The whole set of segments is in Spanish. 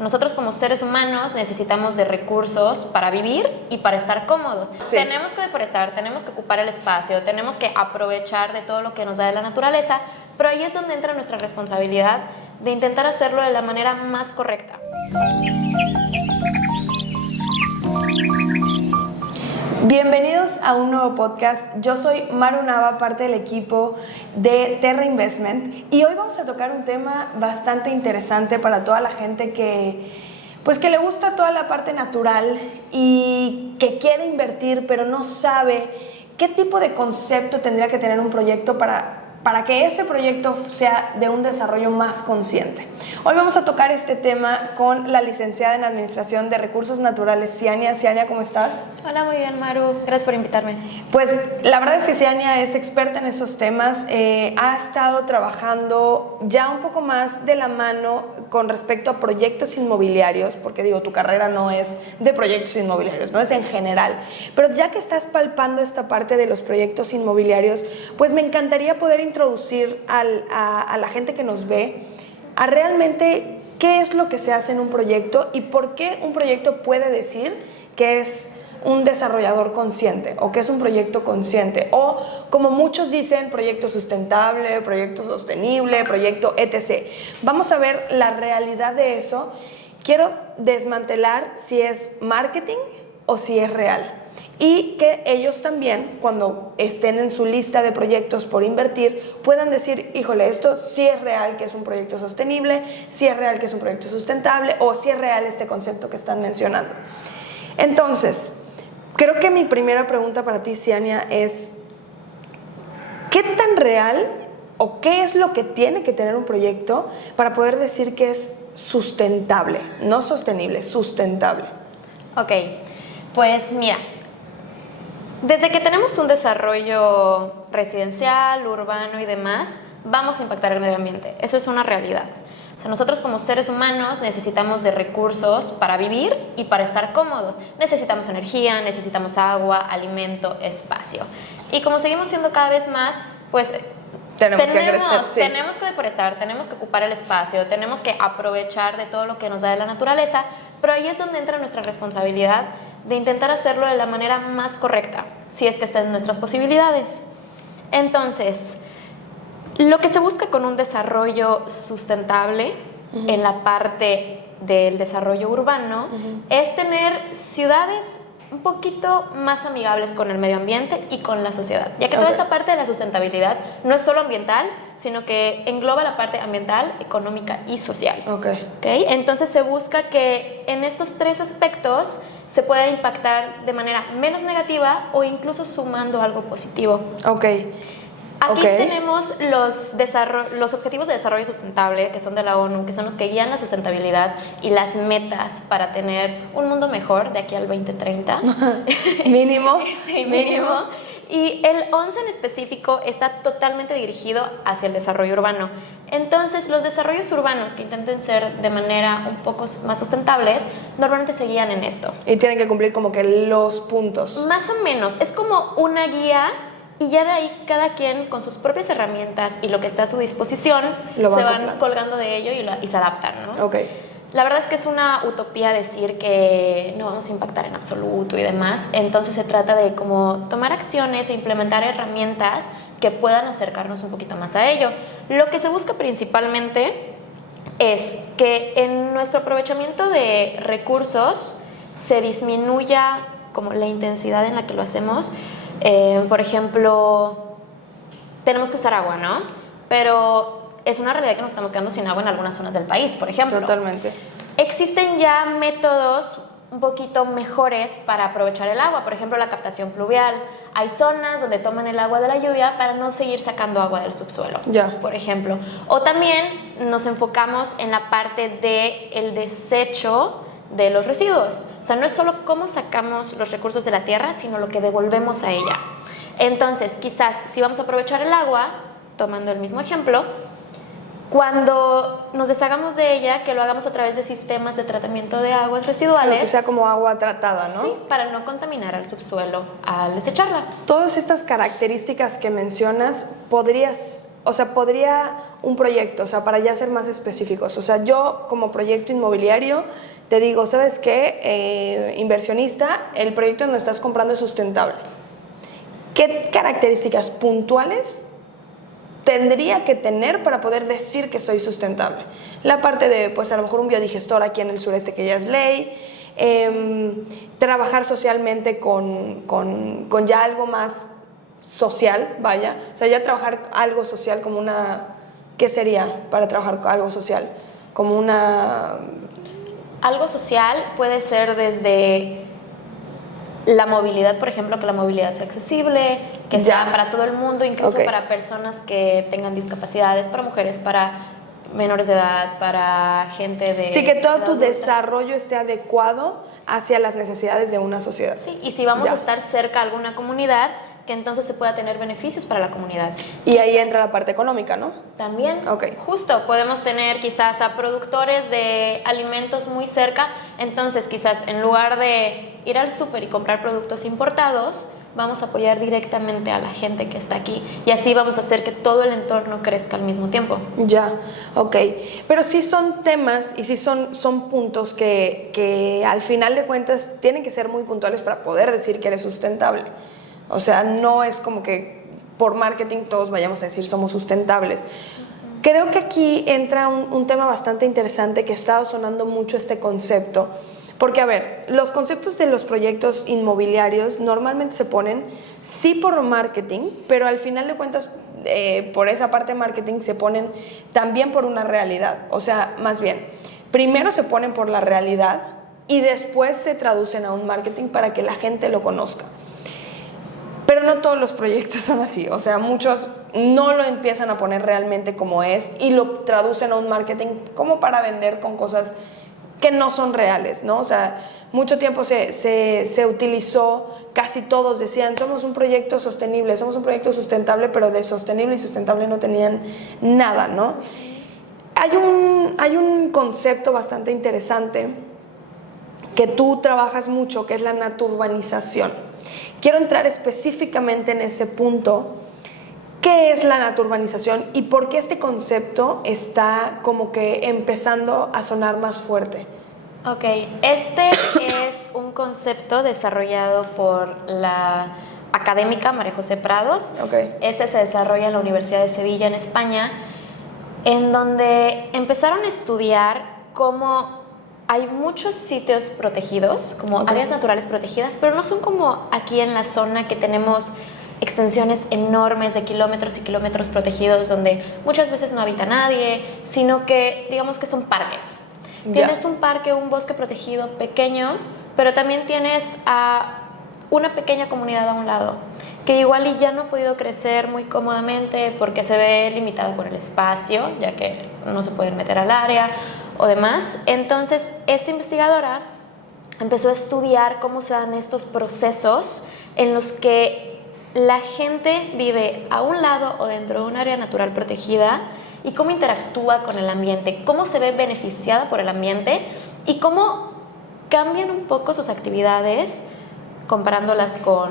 sea, nosotros como seres humanos necesitamos de recursos para vivir y para estar cómodos. Sí. Tenemos que deforestar, tenemos que ocupar el espacio, tenemos que aprovechar de todo lo que nos da de la naturaleza, pero ahí es donde entra nuestra responsabilidad de intentar hacerlo de la manera más correcta. Bienvenidos a un nuevo podcast. Yo soy Maru Nava, parte del equipo de Terra Investment, y hoy vamos a tocar un tema bastante interesante para toda la gente que le gusta toda la parte natural y que quiere invertir pero no sabe qué tipo de concepto tendría que tener un proyecto para que ese proyecto sea de un desarrollo más consciente. Hoy vamos a tocar este tema con la licenciada en Administración de Recursos Naturales, Ciania. Ciania, ¿cómo estás? Hola, muy bien, Maru. Gracias por invitarme. Pues la verdad es que Ciania es experta en esos temas, ha estado trabajando ya un poco más de la mano con respecto a proyectos inmobiliarios, porque digo, tu carrera no es de proyectos inmobiliarios, no es en general, pero ya que estás palpando esta parte de los proyectos inmobiliarios, pues me encantaría poder introducir a la gente que nos ve a realmente qué es lo que se hace en un proyecto y por qué un proyecto puede decir que es un desarrollador consciente o que es un proyecto consciente, o como muchos dicen, proyecto sustentable, proyecto sostenible, proyecto etc. Vamos a ver la realidad de eso. Quiero desmantelar si es marketing o si es real, y que ellos también, cuando estén en su lista de proyectos por invertir, puedan decir, híjole, esto sí es real que es un proyecto sostenible, sí es real que es un proyecto sustentable, o sí es real este concepto que están mencionando. Entonces, creo que mi primera pregunta para ti, Ciania, es ¿qué tan real o qué es lo que tiene que tener un proyecto para poder decir que es sustentable? No sostenible, sustentable. Ok, pues mira, desde que tenemos un desarrollo residencial, urbano y demás, vamos a impactar el medio ambiente. Eso es una realidad. O sea, nosotros como seres humanos necesitamos de recursos para vivir y para estar cómodos. Necesitamos energía, necesitamos agua, alimento, espacio. Y como seguimos siendo cada vez más, pues tenemos que deforestar, tenemos que ocupar el espacio, tenemos que aprovechar de todo lo que nos da de la naturaleza, pero ahí es donde entra nuestra responsabilidad de intentar hacerlo de la manera más correcta, si es que está en nuestras posibilidades. Entonces, lo que se busca con un desarrollo sustentable en la parte del desarrollo urbano es tener ciudades un poquito más amigables con el medio ambiente y con la sociedad, ya que toda esta parte de la sustentabilidad no es solo ambiental, sino que engloba la parte ambiental, económica y social. Entonces se busca que en estos tres aspectos se pueda impactar de manera menos negativa o incluso sumando algo positivo. Aquí tenemos los objetivos de desarrollo sustentable, que son de la ONU, que son los que guían la sustentabilidad y las metas para tener un mundo mejor de aquí al 2030. Mínimo. Sí, mínimo. Y el 11 en específico está totalmente dirigido hacia el desarrollo urbano. Entonces, los desarrollos urbanos que intenten ser de manera un poco más sustentables, normalmente se guían en esto. Y tienen que cumplir como que los puntos. Más o menos. Es como una guía. Y ya de ahí cada quien con sus propias herramientas y lo que está a su disposición se van colgando de ello y se adaptan, ¿no? La verdad es que es una utopía decir que no vamos a impactar en absoluto y demás. Entonces se trata de como tomar acciones e implementar herramientas que puedan acercarnos un poquito más a ello. Lo que se busca principalmente es que en nuestro aprovechamiento de recursos se disminuya como la intensidad en la que lo hacemos. Por ejemplo, tenemos que usar agua, ¿no? Pero es una realidad que nos estamos quedando sin agua en algunas zonas del país, por ejemplo. Totalmente. Existen ya métodos un poquito mejores para aprovechar el agua, por ejemplo, la captación pluvial. Hay zonas donde toman el agua de la lluvia para no seguir sacando agua del subsuelo, por ejemplo. O también nos enfocamos en la parte del desecho de los residuos. O sea, no es solo cómo sacamos los recursos de la tierra, sino lo que devolvemos a ella. Entonces, quizás si vamos a aprovechar el agua, tomando el mismo ejemplo, cuando nos deshagamos de ella, que lo hagamos a través de sistemas de tratamiento de aguas residuales. Que sea como agua tratada, ¿no? Sí, para no contaminar al subsuelo al desecharla. Todas estas características que mencionas, ¿podrías o sea, podría un proyecto, o sea, para ya ser más específicos, o sea, yo como proyecto inmobiliario te digo, ¿sabes qué? Inversionista, el proyecto donde estás comprando es sustentable. ¿Qué características puntuales tendría que tener para poder decir que soy sustentable? La parte de, pues a lo mejor un biodigestor aquí en el sureste que ya es ley, trabajar socialmente con ya algo más social, vaya, o sea, ya trabajar algo social como una, ¿qué sería para trabajar algo social? Como una... Algo social puede ser desde la movilidad, por ejemplo, que la movilidad sea accesible, que sea para todo el mundo, incluso para personas que tengan discapacidades, para mujeres, para menores de edad, para gente de... Sí, que todo tu desarrollo esté adecuado hacia las necesidades de una sociedad. Sí, y si vamos a estar cerca a alguna comunidad, que entonces se pueda tener beneficios para la comunidad. Y ahí entra la parte económica, ¿no? También, justo, podemos tener quizás a productores de alimentos muy cerca, entonces quizás en lugar de ir al súper y comprar productos importados, vamos a apoyar directamente a la gente que está aquí y así vamos a hacer que todo el entorno crezca al mismo tiempo. Ya, ok. Pero sí son temas y sí son puntos que al final de cuentas tienen que ser muy puntuales para poder decir que eres sustentable. O sea, no es como que por marketing todos vayamos a decir somos sustentables. Creo que aquí entra un tema bastante interesante que ha estado sonando mucho este concepto. Porque, a ver, los conceptos de los proyectos inmobiliarios normalmente se ponen, sí por marketing, pero al final de cuentas, por esa parte de marketing se ponen también por una realidad. O sea, más bien, primero se ponen por la realidad y después se traducen a un marketing para que la gente lo conozca. Pero no todos los proyectos son así, o sea, muchos no lo empiezan a poner realmente como es y lo traducen a un marketing como para vender con cosas que no son reales, ¿no? O sea, mucho tiempo se utilizó, casi todos decían, somos un proyecto sostenible, somos un proyecto sustentable, pero de sostenible y sustentable no tenían nada, ¿no? Hay un concepto bastante interesante que tú trabajas mucho, que es la naturbanización. Quiero entrar específicamente en ese punto. ¿Qué es la naturbanización y por qué este concepto está como que empezando a sonar más fuerte? Ok, este es un concepto desarrollado por la académica María José Prados. Este se desarrolla en la Universidad de Sevilla, en España, en donde empezaron a estudiar cómo hay muchos sitios protegidos, como áreas naturales protegidas, pero no son como aquí en la zona que tenemos extensiones enormes de kilómetros y kilómetros protegidos donde muchas veces no habita nadie, sino que digamos que son parques. Tienes un parque, un bosque protegido pequeño, pero también tienes a una pequeña comunidad a un lado, que igual y ya no ha podido crecer muy cómodamente porque se ve limitado por el espacio, ya que no se pueden meter al área o demás. Entonces, esta investigadora empezó a estudiar cómo se dan estos procesos en los que la gente vive a un lado o dentro de un área natural protegida y cómo interactúa con el ambiente, cómo se ve beneficiada por el ambiente y cómo cambian un poco sus actividades comparándolas con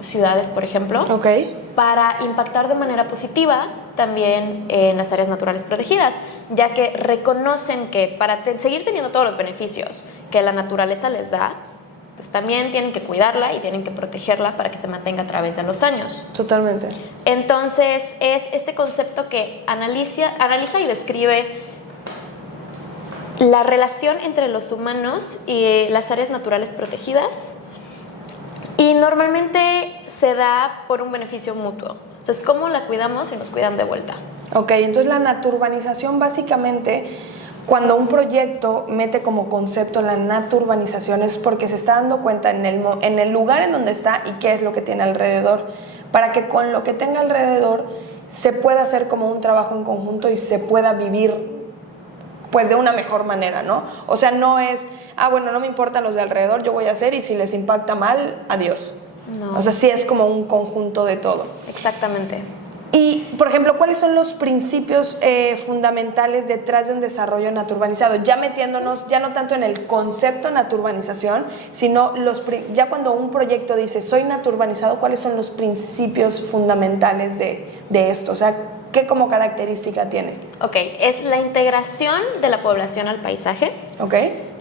ciudades, por ejemplo, para impactar de manera positiva también en las áreas naturales protegidas, ya que reconocen que para seguir teniendo todos los beneficios que la naturaleza les da, pues también tienen que cuidarla y tienen que protegerla para que se mantenga a través de los años. Totalmente. Entonces, es este concepto que analiza y describe la relación entre los humanos y las áreas naturales protegidas, y normalmente se da por un beneficio mutuo. Entonces, ¿cómo la cuidamos y nos cuidan de vuelta? Ok, entonces la naturbanización básicamente, cuando un proyecto mete como concepto la naturbanización, es porque se está dando cuenta en el lugar en donde está y qué es lo que tiene alrededor, para que con lo que tenga alrededor se pueda hacer como un trabajo en conjunto y se pueda vivir pues de una mejor manera, ¿no? O sea, no es, bueno, no me importan los de alrededor, yo voy a hacer y si les impacta mal, adiós. No. O sea, sí es como un conjunto de todo. Exactamente. Y, por ejemplo, ¿cuáles son los principios fundamentales detrás de un desarrollo naturbanizado? Ya metiéndonos, ya no tanto en el concepto naturbanización, sino ya cuando un proyecto dice, soy naturbanizado, ¿cuáles son los principios fundamentales de esto? O sea, ¿qué como característica tiene? Ok, es la integración de la población al paisaje. Ok.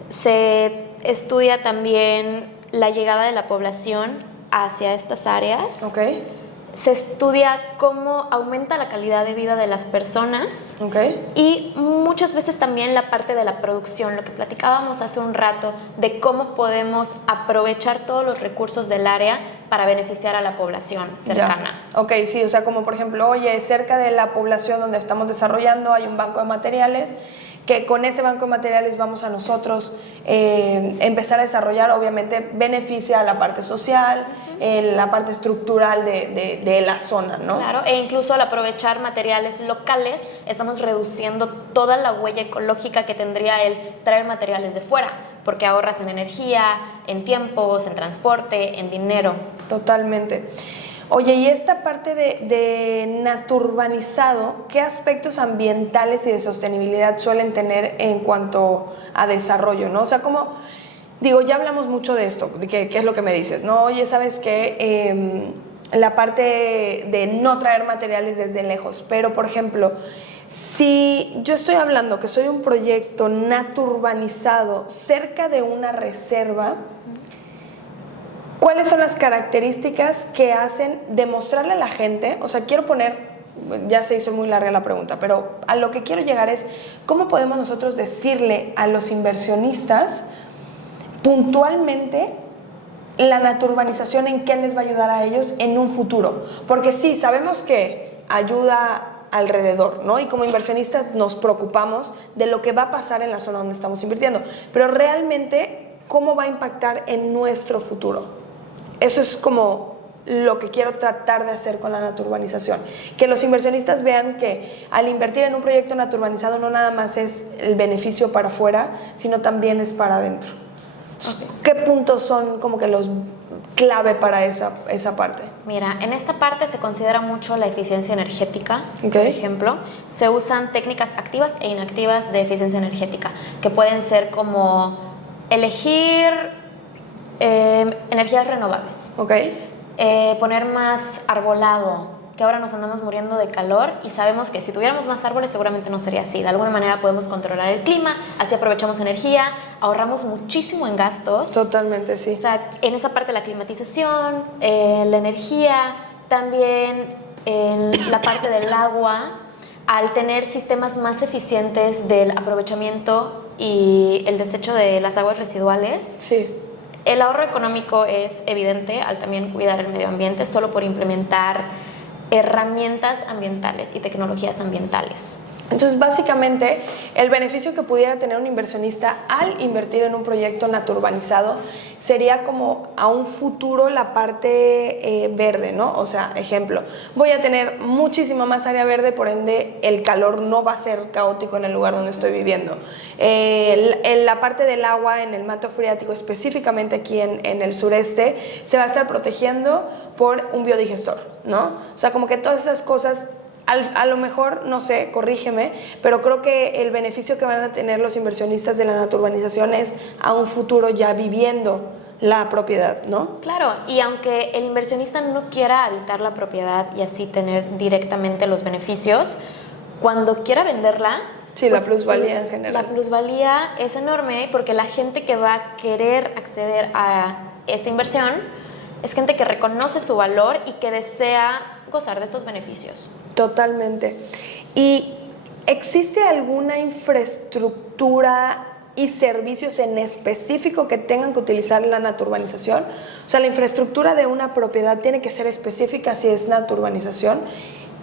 Se estudia también la llegada de la población hacia estas áreas. Ok. Se estudia cómo aumenta la calidad de vida de las personas. Ok. Y muchas veces también la parte de la producción, lo que platicábamos hace un rato, de cómo podemos aprovechar todos los recursos del área para beneficiar a la población cercana. Ya. Ok, sí, o sea, como por ejemplo, oye, cerca de la población donde estamos desarrollando hay un banco de materiales, que con ese banco de materiales vamos a nosotros empezar a desarrollar, obviamente beneficia a la parte social, la parte estructural de la zona, ¿no? Claro, e incluso al aprovechar materiales locales, estamos reduciendo toda la huella ecológica que tendría el traer materiales de fuera, porque ahorras en energía, en tiempos, en transporte, en dinero. Totalmente. Oye, y esta parte de naturbanizado, ¿qué aspectos ambientales y de sostenibilidad suelen tener en cuanto a desarrollo, ¿no? O sea, como, digo, ya hablamos mucho de esto, de qué es lo que me dices, ¿no? Oye, ¿sabes qué? La parte de no traer materiales desde lejos, pero, por ejemplo, si yo estoy hablando que soy un proyecto naturbanizado cerca de una reserva, ¿cuáles son las características que hacen demostrarle a la gente? O sea, quiero poner, ya se hizo muy larga la pregunta, pero a lo que quiero llegar es, ¿cómo podemos nosotros decirle a los inversionistas puntualmente la naturbanización en qué les va a ayudar a ellos en un futuro? Porque sí, sabemos que ayuda alrededor, ¿no? Y como inversionistas nos preocupamos de lo que va a pasar en la zona donde estamos invirtiendo, pero realmente, ¿cómo va a impactar en nuestro futuro? Eso es como lo que quiero tratar de hacer con la naturbanización. Que los inversionistas vean que al invertir en un proyecto naturbanizado no nada más es el beneficio para afuera, sino también es para adentro. Okay. ¿Qué puntos son como que los clave para esa parte? Mira, en esta parte se considera mucho la eficiencia energética, okay. Por ejemplo. Se usan técnicas activas e inactivas de eficiencia energética, que pueden ser como elegir energías renovables. Okay. Poner más arbolado, que ahora nos andamos muriendo de calor y sabemos que si tuviéramos más árboles seguramente no sería así. De alguna manera podemos controlar el clima, así aprovechamos energía, ahorramos muchísimo en gastos. Totalmente, sí. O sea, en esa parte la climatización, la energía, también en la parte del agua, al tener sistemas más eficientes del aprovechamiento y el desecho de las aguas residuales. Sí. El ahorro económico es evidente al también cuidar el medio ambiente solo por implementar herramientas ambientales y tecnologías ambientales. Entonces, básicamente, el beneficio que pudiera tener un inversionista al invertir en un proyecto naturbanizado sería como a un futuro la parte verde, ¿no? O sea, ejemplo, voy a tener muchísima más área verde, por ende el calor no va a ser caótico en el lugar donde estoy viviendo. En la parte del agua, en el manto freático, específicamente aquí en el sureste, se va a estar protegiendo por un biodigestor, ¿no? O sea, como que todas esas cosas... A lo mejor, no sé, corrígeme, pero creo que el beneficio que van a tener los inversionistas de la naturbanización es a un futuro ya viviendo la propiedad, ¿no? Claro, y aunque el inversionista no quiera habitar la propiedad y así tener directamente los beneficios, cuando quiera venderla... Sí, pues, la plusvalía en general. La plusvalía es enorme porque la gente que va a querer acceder a esta inversión es gente que reconoce su valor y que desea gozar de estos beneficios. Totalmente. ¿Y existe alguna infraestructura y servicios en específico que tengan que utilizar la naturbanización? O sea, la infraestructura de una propiedad tiene que ser específica si es naturbanización.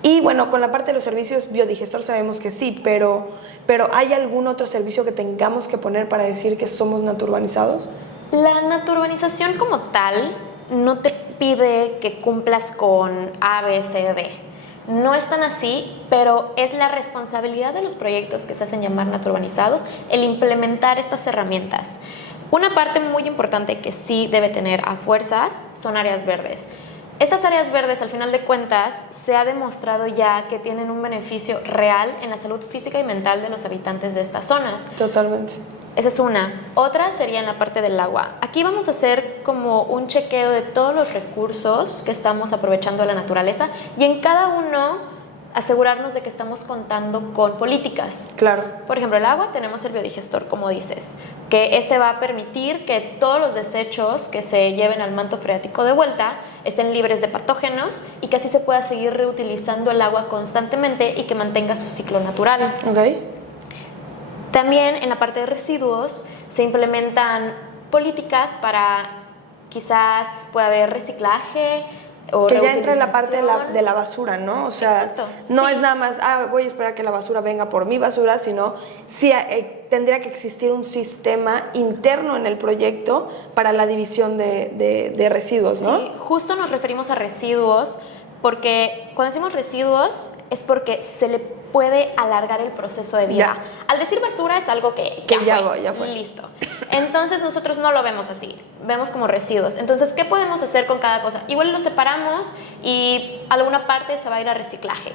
Y bueno, con la parte de los servicios biodigestor sabemos que sí, pero ¿hay algún otro servicio que tengamos que poner para decir que somos naturbanizados? La naturbanización como tal no te pide que cumplas con A, B, C, D. No es tan así, pero es la responsabilidad de los proyectos que se hacen llamar naturbanizados el implementar estas herramientas. Una parte muy importante que sí debe tener a fuerzas son áreas verdes. Estas áreas verdes, al final de cuentas, se ha demostrado ya que tienen un beneficio real en la salud física y mental de los habitantes de estas zonas. Totalmente. Esa es una. Otra sería en la parte del agua. Aquí vamos a hacer como un chequeo de todos los recursos que estamos aprovechando de la naturaleza y en cada uno asegurarnos de que estamos contando con políticas. Claro. Por ejemplo, el agua, tenemos el biodigestor, como dices, que este va a permitir que todos los desechos que se lleven al manto freático de vuelta estén libres de patógenos y que así se pueda seguir reutilizando el agua constantemente y que mantenga su ciclo natural. Okay. También en la parte de residuos se implementan políticas para quizás pueda haber reciclaje o que ya entra en la parte reutilización. de la basura, ¿no? O sea, Exacto, no sí. es nada más, voy a esperar que la basura venga por mi basura, sino sí tendría que existir un sistema interno en el proyecto para la división de residuos, ¿no? Sí, justo nos referimos a residuos porque cuando decimos residuos es porque se le puede alargar el proceso de vida. Ya. Al decir basura es algo que ya fue. Listo. Entonces nosotros no lo vemos así, vemos como residuos. Entonces, ¿qué podemos hacer con cada cosa? Igual lo separamos y alguna parte se va a ir a reciclaje,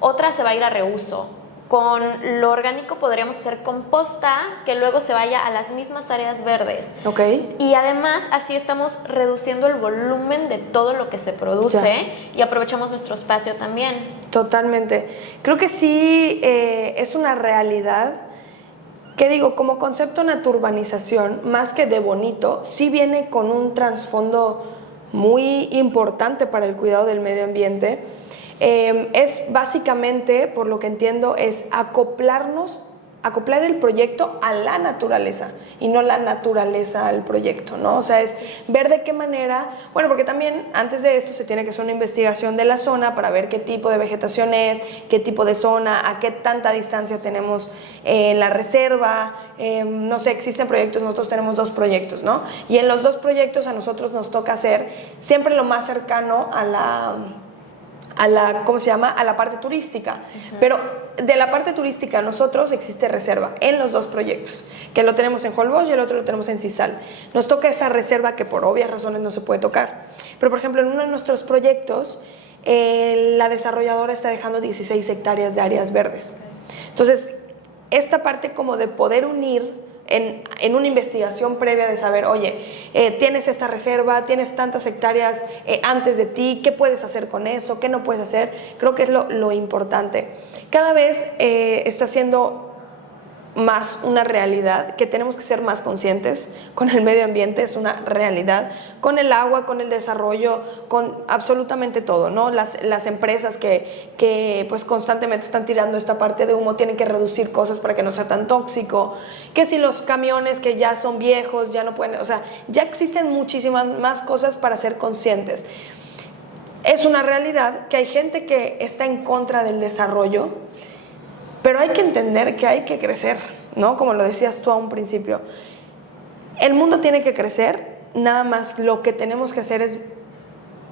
otra se va a ir a reuso. Con lo orgánico podríamos hacer composta que luego se vaya a las mismas áreas verdes. Ok. Y además así estamos reduciendo el volumen de todo lo que se produce y aprovechamos nuestro espacio también. Totalmente. Creo que sí es una realidad que digo, como concepto naturbanización, más que de bonito, sí viene con un trasfondo muy importante para el cuidado del medio ambiente. Es básicamente, por lo que entiendo, es acoplar el proyecto a la naturaleza y no la naturaleza al proyecto, ¿no? O sea, es ver de qué manera, bueno, porque también antes de esto se tiene que hacer una investigación de la zona para ver qué tipo de vegetación es, qué tipo de zona, a qué tanta distancia tenemos en la reserva, no sé, existen proyectos, nosotros tenemos 2 proyectos, ¿no? Y en los 2 proyectos a nosotros nos toca hacer siempre lo más cercano a la ¿cómo se llama? A la parte turística. Pero de la parte turística nosotros existe reserva en los 2 proyectos, que lo tenemos en Holbox y el otro lo tenemos en Cizal. Nos toca esa reserva que por obvias razones no se puede tocar. Pero por ejemplo en uno de nuestros proyectos la desarrolladora está dejando 16 hectáreas de áreas verdes. Entonces esta parte como de poder unir en una investigación previa de saber, oye, tienes esta reserva, tienes tantas hectáreas antes de ti, ¿qué puedes hacer con eso? ¿Qué no puedes hacer? Creo que es lo importante. Cada vez está siendo más una realidad que tenemos que ser más conscientes con el medio ambiente, es una realidad, con el agua, con el desarrollo, con absolutamente todo, ¿no? Las empresas que pues constantemente están tirando esta parte de humo tienen que reducir cosas para que no sea tan tóxico, que si los camiones que ya son viejos ya no pueden, o sea, ya existen muchísimas más cosas para ser conscientes. Es una realidad que hay gente que está en contra del desarrollo, pero hay que entender que hay que crecer, ¿no? Como lo decías tú a un principio. El mundo tiene que crecer, nada más lo que tenemos que hacer es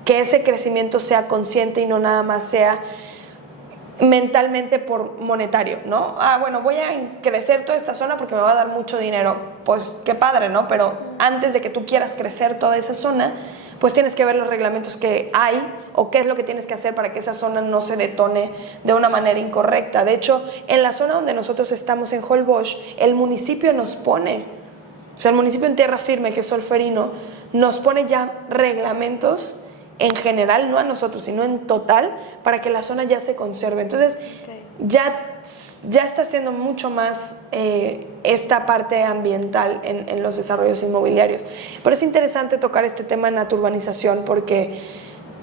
que ese crecimiento sea consciente y no nada más sea mentalmente por monetario, ¿no? Bueno, voy a crecer toda esta zona porque me va a dar mucho dinero. Pues qué padre, ¿no? Pero antes de que tú quieras crecer toda esa zona, pues tienes que ver los reglamentos que hay o qué es lo que tienes que hacer para que esa zona no se detone de una manera incorrecta. De hecho, en la zona donde nosotros estamos en Holbox, el municipio nos pone, o sea, el municipio en tierra firme, que es Solferino, nos pone ya reglamentos en general, no a nosotros, sino en total, para que la zona ya se conserve. Entonces, ya está haciendo mucho más esta parte ambiental en los desarrollos inmobiliarios. Pero es interesante tocar este tema de naturbanización porque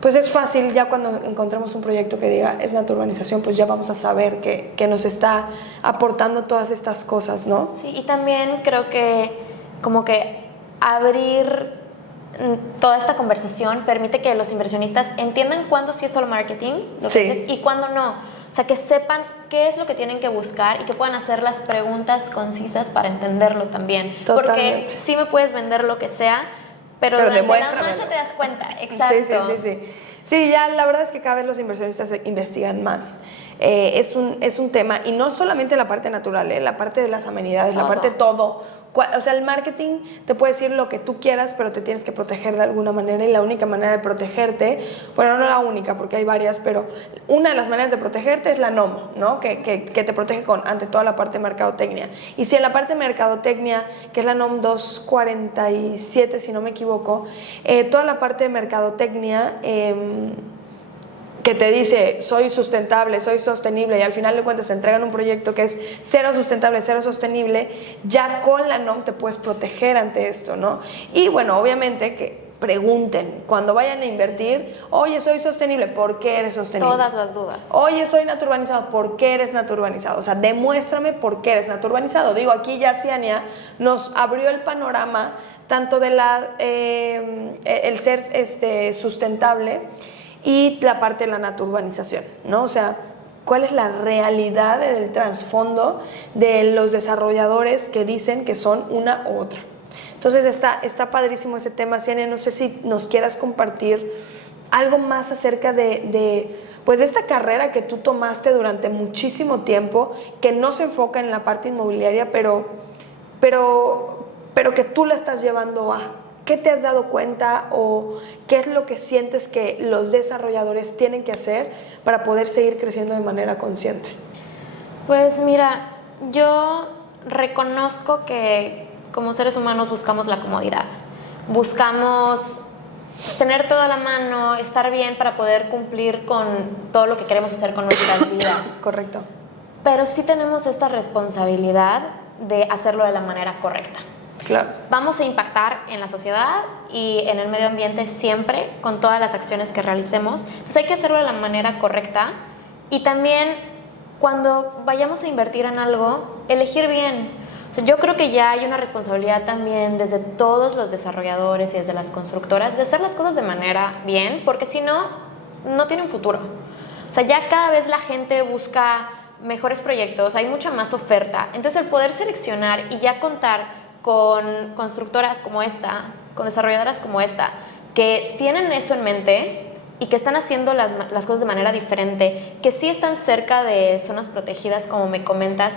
pues es fácil, ya cuando encontremos un proyecto que diga es naturbanización, pues ya vamos a saber que nos está aportando todas estas cosas, ¿no? Sí, y también creo que como que abrir toda esta conversación permite que los inversionistas entiendan cuándo sí es solo marketing, lo que dices, y cuándo no. O sea, que sepan qué es lo que tienen que buscar y que puedan hacer las preguntas concisas para entenderlo también. Totalmente. Porque sí me puedes vender lo que sea, pero durante la marcha te das cuenta. Exacto. Sí, ya la verdad es que cada vez los inversionistas investigan más. Es un tema, y no solamente la parte natural, la parte de las amenidades, la parte de todo. O sea, el marketing te puede decir lo que tú quieras, pero te tienes que proteger de alguna manera, y la única manera de protegerte, bueno, no la única porque hay varias, pero una de las maneras de protegerte es la NOM, ¿no? Que te protege ante toda la parte de mercadotecnia. Y si en la parte de mercadotecnia, que es la NOM 247, si no me equivoco, toda la parte de mercadotecnia que te dice soy sustentable, soy sostenible, y al final de cuentas te entregan un proyecto que es cero sustentable, cero sostenible, ya con la NOM te puedes proteger ante esto, ¿no? Y bueno, obviamente que pregunten cuando vayan a invertir, oye, soy sostenible, ¿por qué eres sostenible? Todas las dudas. Oye, soy natururbanizado, ¿por qué eres natururbanizado? O sea, demuéstrame por qué eres natururbanizado. Digo, aquí ya Ciania nos abrió el panorama tanto de el ser sustentable y la parte de la natururbanización, ¿no? O sea, ¿cuál es la realidad del trasfondo de los desarrolladores que dicen que son una u otra? Entonces está padrísimo ese tema. Ciania, no sé si nos quieras compartir algo más acerca de esta carrera que tú tomaste durante muchísimo tiempo, que no se enfoca en la parte inmobiliaria, pero que tú la estás llevando a... ¿Qué te has dado cuenta o qué es lo que sientes que los desarrolladores tienen que hacer para poder seguir creciendo de manera consciente? Pues mira, yo reconozco que como seres humanos buscamos la comodidad. Buscamos tener todo a la mano, estar bien para poder cumplir con todo lo que queremos hacer con nuestras vidas. Correcto. Pero sí tenemos esta responsabilidad de hacerlo de la manera correcta. Claro. Vamos a impactar en la sociedad y en el medio ambiente siempre con todas las acciones que realicemos. Entonces hay que hacerlo de la manera correcta y también cuando vayamos a invertir en algo, elegir bien. O sea, yo creo que ya hay una responsabilidad también desde todos los desarrolladores y desde las constructoras de hacer las cosas de manera bien, porque si no, no tiene un futuro. O sea, ya cada vez la gente busca mejores proyectos, hay mucha más oferta. Entonces el poder seleccionar y ya contar con constructoras como esta, con desarrolladoras como esta, que tienen eso en mente y que están haciendo las cosas de manera diferente, que sí están cerca de zonas protegidas, como me comentas,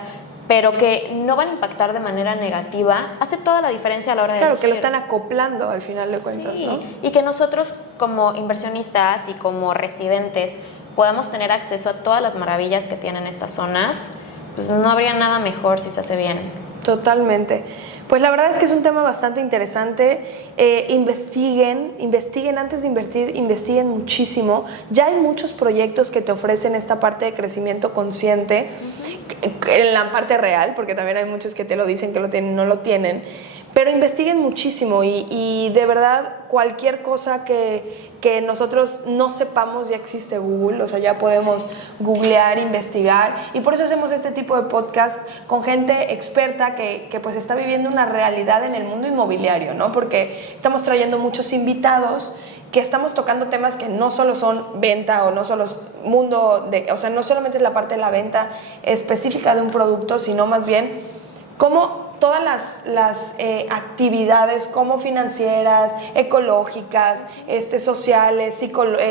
pero que no van a impactar de manera negativa, hace toda la diferencia a la hora de elegir. Que lo están acoplando al final de cuentas, sí, ¿no? Y que nosotros como inversionistas y como residentes podamos tener acceso a todas las maravillas que tienen estas zonas, pues no habría nada mejor si se hace bien. Totalmente. Pues la verdad es que es un tema bastante interesante. Investiguen antes de invertir, investiguen muchísimo. Ya hay muchos proyectos que te ofrecen esta parte de crecimiento consciente, en la parte real, porque también hay muchos que te lo dicen que lo tienen, no lo tienen. Pero investiguen muchísimo y de verdad cualquier cosa que nosotros no sepamos, ya existe Google, o sea, ya podemos googlear, investigar, y por eso hacemos este tipo de podcast con gente experta que pues está viviendo una realidad en el mundo inmobiliario, ¿no? Porque estamos trayendo muchos invitados que estamos tocando temas que no solo son venta o no solo es mundo o sea, no solamente es la parte de la venta específica de un producto, sino más bien cómo todas las actividades como financieras, ecológicas, sociales,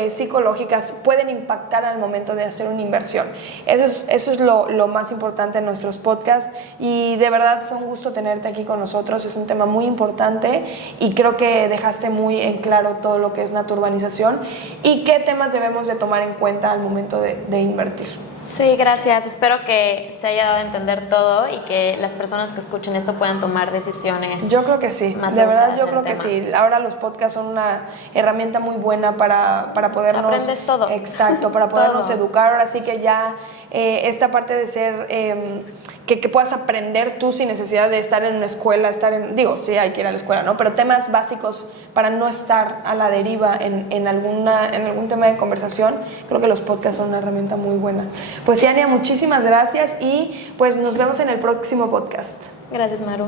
psicológicas pueden impactar al momento de hacer una inversión. Eso es lo más importante en nuestros podcasts y de verdad fue un gusto tenerte aquí con nosotros. Es un tema muy importante y creo que dejaste muy en claro todo lo que es natururbanización y qué temas debemos de tomar en cuenta al momento de invertir. Sí, gracias. Espero que se haya dado a entender todo y que las personas que escuchen esto puedan tomar decisiones. Yo creo que sí, de verdad yo creo que sí. Ahora los podcasts son una herramienta muy buena para podernos... Aprendes todo. Exacto, para podernos educar. Ahora sí que ya esta parte de ser... que puedas aprender tú sin necesidad de estar en una escuela, sí hay que ir a la escuela, ¿no? Pero temas básicos para no estar a la deriva en algún tema de conversación, creo que los podcasts son una herramienta muy buena. Pues Ciania, muchísimas gracias y pues nos vemos en el próximo podcast. Gracias, Maru.